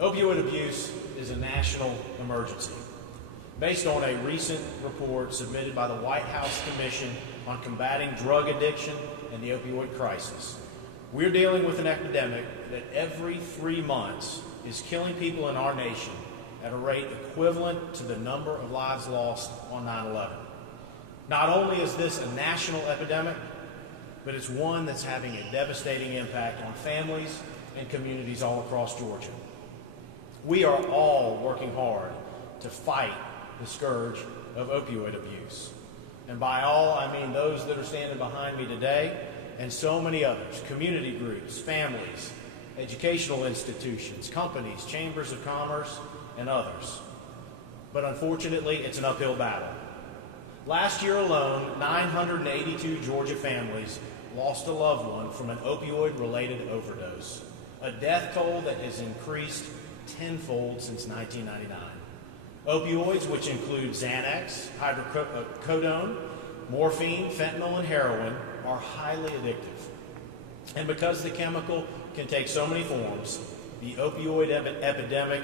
Opioid abuse is a national emergency. Based on a recent report submitted by the White House Commission on Combating Drug Addiction and the Opioid Crisis, we're dealing with an epidemic that every 3 months is killing people in our nation at a rate equivalent to the number of lives lost on 9/11. Not only is this a national epidemic, but it's one that's having a devastating impact on families and communities all across Georgia. We are all working hard to fight the scourge of opioid abuse. And by all, I mean those that are standing behind me today and so many others, community groups, families, educational institutions, companies, chambers of commerce, and others. But unfortunately, it's an uphill battle. Last year alone, 982 Georgia families lost a loved one from an opioid-related overdose, a death toll that has increased tenfold since 1999. Opioids, which include Xanax, hydrocodone, morphine, fentanyl, and heroin, are highly addictive. And because the chemical can take so many forms, the opioid epidemic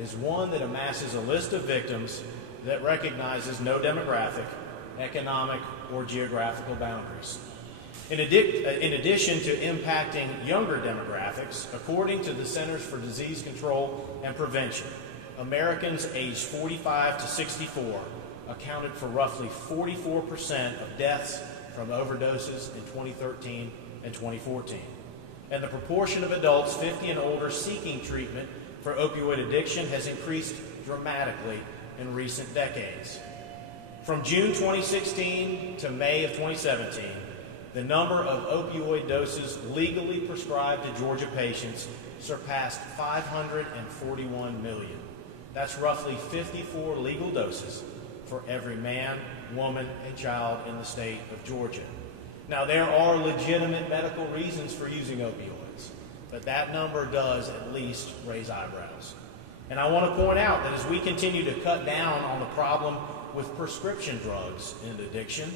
is one that amasses a list of victims that recognizes no demographic, economic, or geographical boundaries. In addition to impacting younger demographics, according to the Centers for Disease Control and Prevention, Americans aged 45 to 64 accounted for roughly 44% of deaths from overdoses in 2013 and 2014. And the proportion of adults 50 and older seeking treatment for opioid addiction has increased dramatically in recent decades. From June 2016 to May of 2017, the number of opioid doses legally prescribed to Georgia patients surpassed 541 million. That's roughly 54 legal doses for every man, woman, and child in the state of Georgia. Now, there are legitimate medical reasons for using opioids, but that number does at least raise eyebrows. And I want to point out that as we continue to cut down on the problem with prescription drugs and addiction,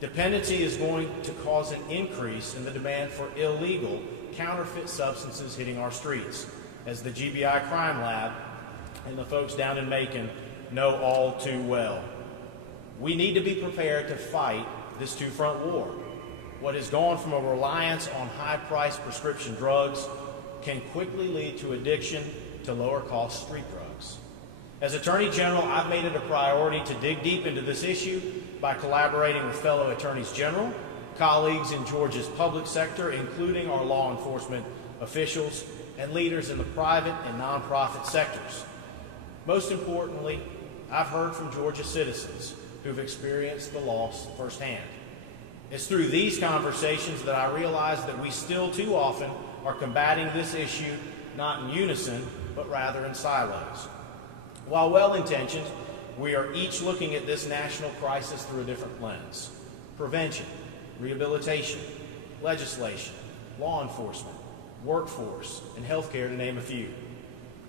dependency is going to cause an increase in the demand for illegal, counterfeit substances hitting our streets, as the GBI Crime Lab and the folks down in Macon know all too well. We need to be prepared to fight this two-front war. What has gone from a reliance on high-priced prescription drugs can quickly lead to addiction to lower-cost street drugs. As Attorney General, I've made it a priority to dig deep into this issue by collaborating with fellow attorneys general, colleagues in Georgia's public sector, including our law enforcement officials, and leaders in the private and nonprofit sectors. Most importantly, I've heard from Georgia citizens who've experienced the loss firsthand. It's through these conversations that I realize that we still too often are combating this issue not in unison, but rather in silos. While well-intentioned, we are each looking at this national crisis through a different lens. Prevention, rehabilitation, legislation, law enforcement, workforce, and healthcare, to name a few.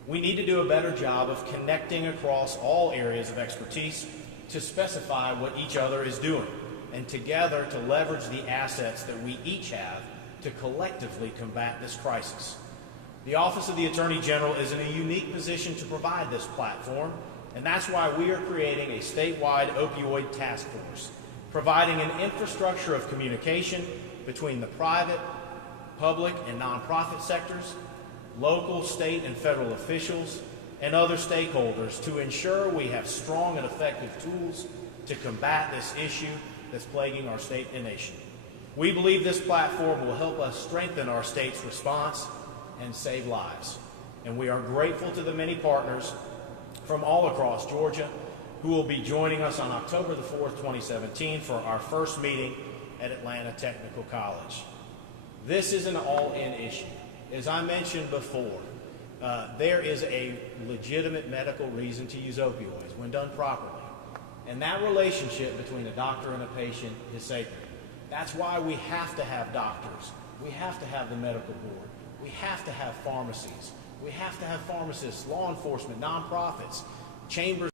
We need to do a better job of connecting across all areas of expertise to specify what each other is doing, and together to leverage the assets that we each have to collectively combat this crisis. The Office of the Attorney General is in a unique position to provide this platform, and that's why we are creating a statewide opioid task force, providing an infrastructure of communication between the private, public, and nonprofit sectors, local, state, and federal officials, and other stakeholders to ensure we have strong and effective tools to combat this issue that's plaguing our state and nation. We believe this platform will help us strengthen our state's response and save lives. And we are grateful to the many partners from all across Georgia who will be joining us on October the 4th, 2017 for our first meeting at Atlanta Technical College. This is an all-in issue. As I mentioned before, there is a legitimate medical reason to use opioids when done properly. And that relationship between a doctor and a patient is sacred. That's why we have to have doctors. We have to have the medical board. We have to have pharmacies. We have to have pharmacists, law enforcement, nonprofits, chambers